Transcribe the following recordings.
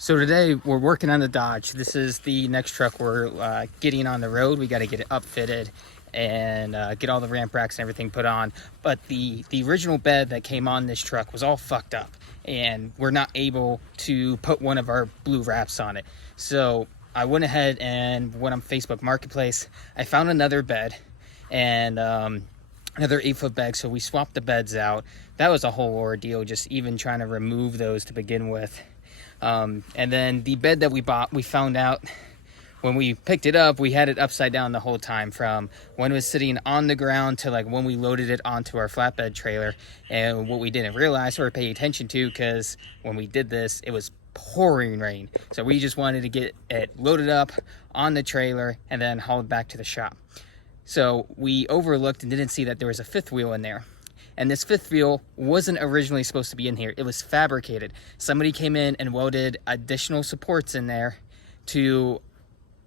So today we're working on the Dodge. This is the next truck we're getting on the road. We got to get it upfitted and get all the ramp racks and everything put on. But the original bed that came on this truck was all fucked up, and we're not able to put one of our blue wraps on it. So I went ahead and went on Facebook Marketplace. I found another bed and another 8-foot bed. So we swapped the beds out. That was a whole ordeal, just even trying to remove those to begin with. And then the bed that we bought, we found out when we picked it up, we had it upside down the whole time, from when it was sitting on the ground to like when we loaded it onto our flatbed trailer. And what we didn't realize or pay attention to, because when we did this, it was pouring rain. So we just wanted to get it loaded up on the trailer and then hauled back to the shop. So we overlooked and didn't see that there was a fifth wheel in there. And this fifth wheel wasn't originally supposed to be in here. It was fabricated. Somebody came in and welded additional supports in there to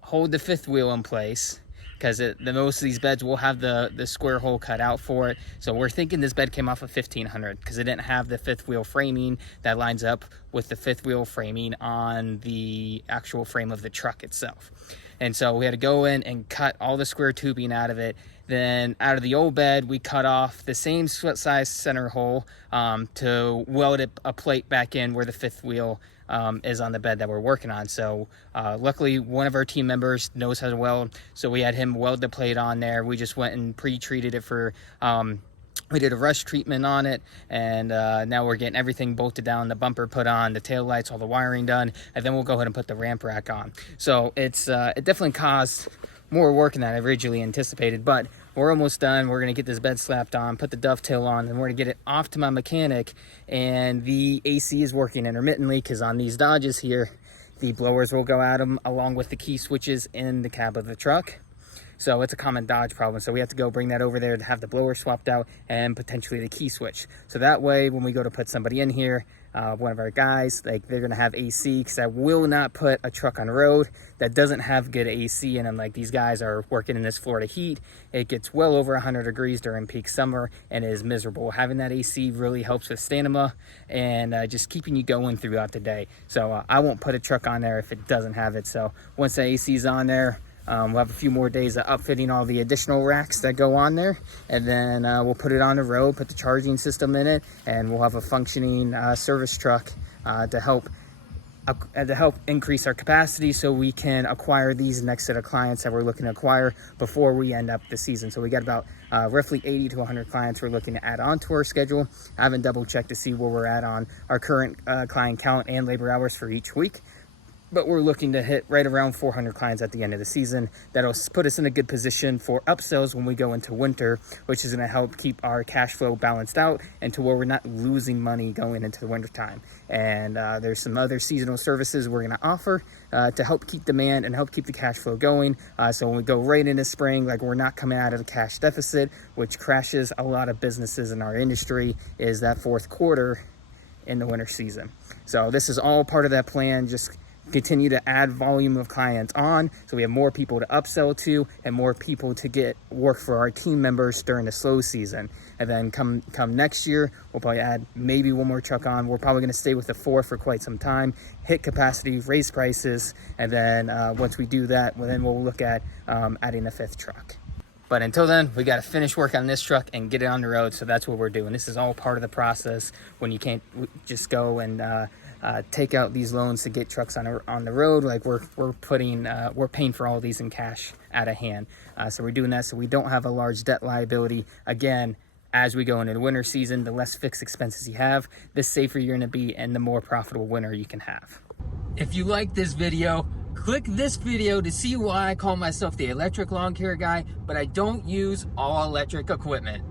hold the fifth wheel in place, because most of these beds will have the square hole cut out for it. So we're thinking this bed came off of 1500 because it didn't have the fifth wheel framing that lines up with the fifth wheel framing on the actual frame of the truck itself. And so we had to go in and cut all the square tubing out of it. Then out of the old bed, we cut off the same size center hole to weld a plate back in where the fifth wheel is on the bed that we're working on. So luckily one of our team members knows how to weld, so we had him weld the plate on there. We just went and pre-treated it for we did a rust treatment on it, and now we're getting everything bolted down, the bumper put on, the tail lights, all the wiring done, and then we'll go ahead and put the ramp rack on. So it's it definitely caused more work than I originally anticipated, but we're almost done. We're going to get this bed slapped on, put the dovetail on, and we're going to get it off to my mechanic. And the AC is working intermittently because on these Dodges here, the blowers will go at them along with the key switches in the cab of the truck. So it's a common Dodge problem. So we have to go bring that over there to have the blower swapped out and potentially the key switch. So that way, when we go to put somebody in here, one of our guys, like, they're gonna have AC, because I will not put a truck on the road that doesn't have good AC in them. Like, these guys are working in this Florida heat. It gets well over 100 degrees during peak summer and it is miserable. Having that AC really helps with stamina and just keeping you going throughout the day. So I won't put a truck on there if it doesn't have it. So once the AC is on there, we'll have a few more days of upfitting all the additional racks that go on there, and then we'll put it on the road, put the charging system in it, and we'll have a functioning service truck to help increase our capacity so we can acquire these next set of clients that we're looking to acquire before we end up the season. So we got about roughly 80 to 100 clients we're looking to add on to our schedule. I haven't double checked to see where we're at on our current client count and labor hours for each week, but we're looking to hit right around 400 clients at the end of the season. That'll put us in a good position for upsells when we go into winter, which is going to help keep our cash flow balanced out and to where we're not losing money going into the winter time. And there's some other seasonal services we're going to offer to help keep demand and help keep the cash flow going. So when we go right into spring, like, we're not coming out of a cash deficit, which crashes a lot of businesses in our industry, is that fourth quarter in the winter season. So this is all part of that plan. Just continue to add volume of clients on so we have more people to upsell to and more people to get work for our team members during the slow season. And then come next year, we'll probably add maybe one more truck on. We're probably going to stay with the 4 for quite some time, hit capacity, raise prices, and then once we do that, well, then we'll look at adding a 5th truck. But until then, we got to finish work on this truck and get it on the road. So that's what we're doing. This is all part of the process when you can't just go and take out these loans to get trucks on the road. Like, we're paying for all these in cash out of hand. So we're doing that so we don't have a large debt liability. Again, as we go into the winter season, the less fixed expenses you have, the safer you're going to be and the more profitable winter you can have. If you like this video, click this video to see why I call myself the electric lawn care guy, but I don't use all electric equipment.